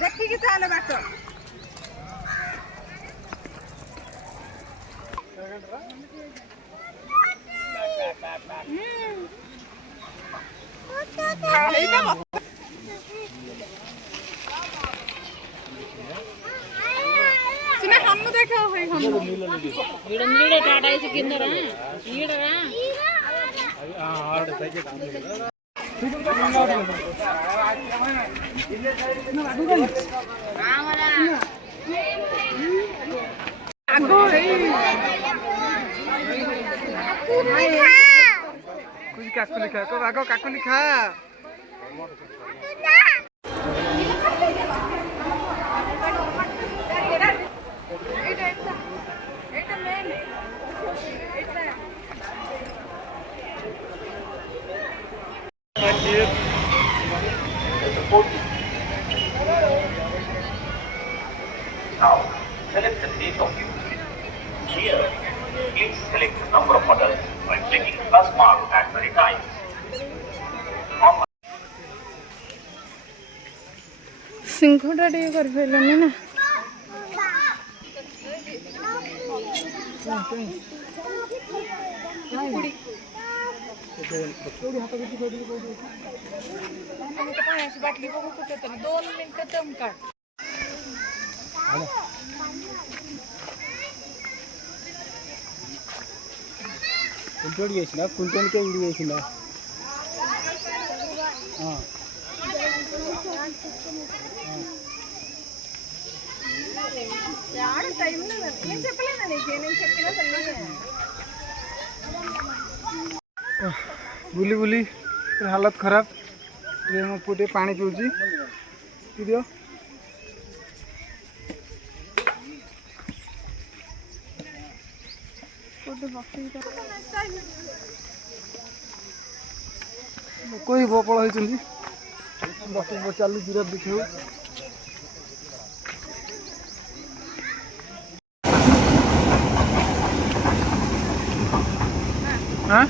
देखिए चाल बाट हम्म देखा टाटा किंदरा कुछ काकुली खा को आगो काकुली खा Now, select the date of use. Here, please select the number of models by clicking plus mark at many times. सिंघटा टे कर फेलनी ना बाटली 2 मिनिट दम काढ कुंटोड చేసినా कुंटोनके इडी చేసినా यार टाइम ना నేను చెప్పలేనా నేను చెప్పినా సరిగ్గా बुली बुली हालत खराब मो पुटे पानी पीऊँगी पी दियो कोई बपड़ होती चलू दूर देखो हाँ